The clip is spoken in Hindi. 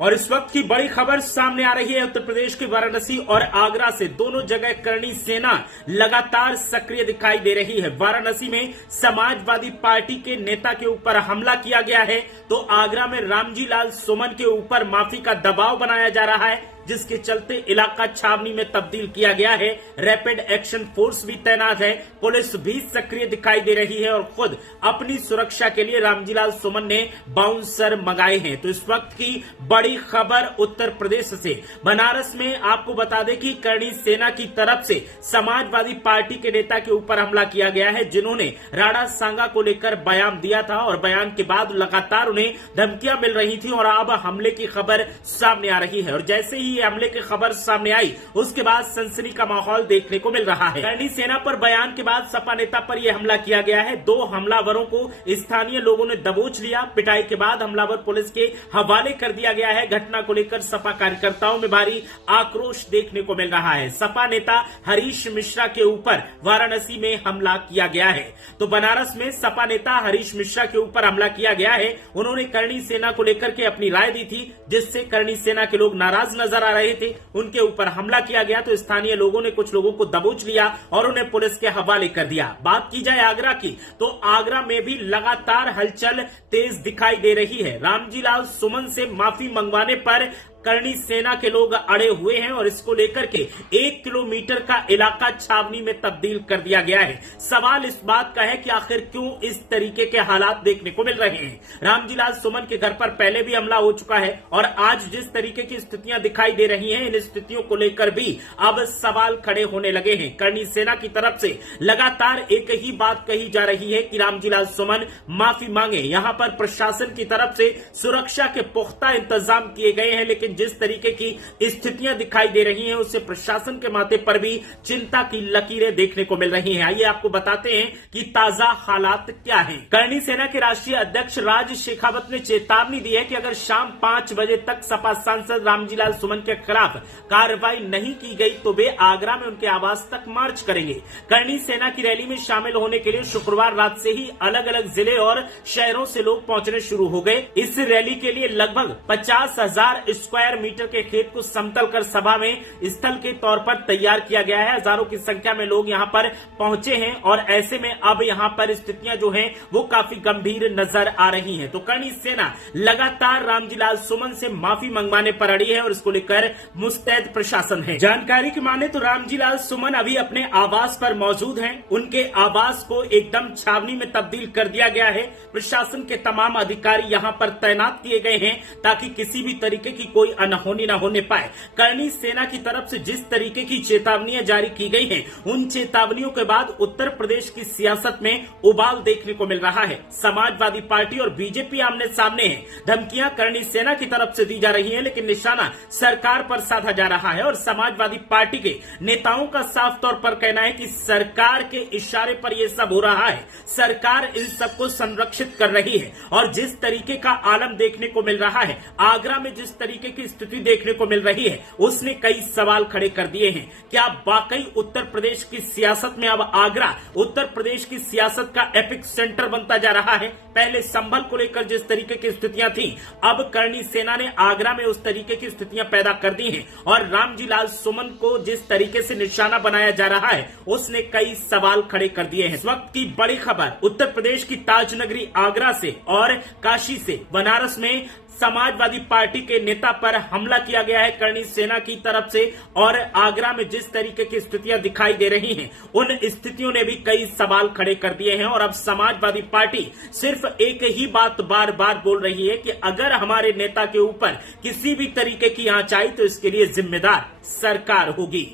और इस वक्त की बड़ी खबर सामने आ रही है उत्तर प्रदेश के वाराणसी और आगरा से। दोनों जगह करणी सेना लगातार सक्रिय दिखाई दे रही है। वाराणसी में समाजवादी पार्टी के नेता के ऊपर हमला किया गया है, तो आगरा में रामजी लाल सुमन के ऊपर माफी का दबाव बनाया जा रहा है, जिसके चलते इलाका छावनी में तब्दील किया गया है। रैपिड एक्शन फोर्स भी तैनात है, पुलिस भी सक्रिय दिखाई दे रही है और खुद अपनी सुरक्षा के लिए रामजी लाल सुमन ने बाउंसर मंगाए हैं। तो इस वक्त की बड़ी खबर उत्तर प्रदेश से। बनारस में आपको बता दें कि करणी सेना की तरफ से समाजवादी पार्टी के नेता के ऊपर हमला किया गया है, जिन्होंने राणा सांगा को लेकर बयान दिया था और बयान के बाद लगातार उन्हें धमकियां मिल रही थी और अब हमले की खबर सामने आ रही है। और जैसे ही हमले की खबर सामने आई, उसके बाद सनसनी का माहौल देखने को मिल रहा है। करणी सेना पर बयान के बाद सपा नेता पर यह हमला किया गया है। 2 हमलावरों को स्थानीय लोगों ने दबोच लिया। पिटाई के बाद हमलावर पुलिस के हवाले कर दिया गया है। घटना को लेकर सपा कार्यकर्ताओं में भारी आक्रोश देखने को मिल रहा है। सपा नेता हरीश मिश्रा के ऊपर वाराणसी में हमला किया गया है। तो बनारस में सपा नेता हरीश मिश्रा के ऊपर हमला किया गया है। उन्होंने करणी सेना को लेकर के अपनी राय दी थी, जिससे करणी सेना के लोग नाराज नजर आ रहे थे। उनके ऊपर हमला किया गया तो स्थानीय लोगों ने कुछ लोगों को दबोच लिया और उन्हें पुलिस के हवाले कर दिया। बात की जाए आगरा की, तो आगरा में भी लगातार हलचल तेज दिखाई दे रही है। रामजी लाल सुमन से माफी मंगवाने पर करणी सेना के लोग अड़े हुए हैं और इसको लेकर के 1 किलोमीटर का इलाका छावनी में तब्दील कर दिया गया है। सवाल इस बात का है कि आखिर क्यों इस तरीके के हालात देखने को मिल रहे हैं। रामजी लाल सुमन के घर पर पहले भी हमला हो चुका है और आज जिस तरीके की स्थितियां दिखाई दे रही हैं, इन स्थितियों को लेकर भी अब सवाल खड़े होने लगे हैं। करणी सेना की तरफ से लगातार एक ही बात कही जा रही है कि रामजी लाल सुमन माफी मांगे। यहां पर प्रशासन की तरफ से सुरक्षा के पुख्ता इंतजाम किए गए हैं, लेकिन जिस तरीके की स्थितियां दिखाई दे रही हैं, उससे प्रशासन के माथे पर भी चिंता की लकीरें देखने को मिल रही हैं। आइए आपको बताते हैं कि ताजा हालात क्या हैं। करणी सेना के राष्ट्रीय अध्यक्ष राज शेखावत ने चेतावनी दी है कि अगर शाम 5 बजे तक सपा सांसद रामजी लाल सुमन के खिलाफ कार्रवाई नहीं की गई तो वे आगरा में उनके आवास तक मार्च करेंगे। करणी सेना की रैली में शामिल होने के लिए शुक्रवार रात से ही अलग अलग जिले और शहरों से लोग पहुंचने शुरू हो गए। इस रैली के लिए लगभग 50,000 स्क्वायर मीटर के खेत को समतल कर सभा में स्थल के तौर पर तैयार किया गया है। हजारों की संख्या में लोग यहां पर पहुंचे हैं और ऐसे में अब यहां पर स्थितियां जो हैं वो काफी गंभीर नजर आ रही हैं। तो करणी सेना लगातार रामजी लाल सुमन से माफी मंगवाने पर अड़ी है और इसको लेकर मुस्तैद प्रशासन है। जानकारी की माने तो रामजी लाल सुमन अभी अपने आवास पर मौजूद हैं। उनके आवास को एकदम छावनी में तब्दील कर दिया गया है। प्रशासन के तमाम अधिकारी यहां पर तैनात किए गए हैं ताकि किसी भी तरीके की कोई अनहोनी न होने पाए। करणी सेना की तरफ से जिस तरीके की चेतावनियां जारी की गई हैं, उन चेतावनियों के बाद उत्तर प्रदेश की सियासत में उबाल देखने को मिल रहा है। समाजवादी पार्टी और बीजेपी आमने सामने है। धमकियां करणी सेना की तरफ से दी जा रही हैं, लेकिन निशाना सरकार पर साधा जा रहा है और समाजवादी पार्टी के नेताओं का साफ तौर पर कहना है कि सरकार के इशारे पर यह सब हो रहा है। सरकार इन सबको संरक्षित कर रही है और जिस तरीके का आलम देखने को मिल रहा है, आगरा में जिस तरीके की स्थिति देखने को मिल रही है, उसने कई सवाल खड़े कर दिए हैं। क्या वाकई उत्तर प्रदेश की सियासत में अब आगरा उत्तर प्रदेश की सियासत का एपिक सेंटर बनता जा रहा है? पहले संभल को लेकर जिस तरीके की स्थितियां थी, अब करणी सेना ने आगरा में उस तरीके की स्थितियां पैदा कर दी हैं और रामजी लाल सुमन को जिस तरीके से निशाना बनाया जा रहा है, उसने कई सवाल खड़े कर दिए हैं। इस वक्त की बड़ी खबर उत्तर प्रदेश की ताजनगरी आगरा से और काशी से। बनारस में समाजवादी पार्टी के नेता पर हमला किया गया है करणी सेना की तरफ से और आगरा में जिस तरीके की स्थितियां दिखाई दे रही हैं, उन स्थितियों ने भी कई सवाल खड़े कर दिए हैं और अब समाजवादी पार्टी सिर्फ एक ही बात बार बार बोल रही है कि अगर हमारे नेता के ऊपर किसी भी तरीके की आंच आई तो इसके लिए जिम्मेदार सरकार होगी।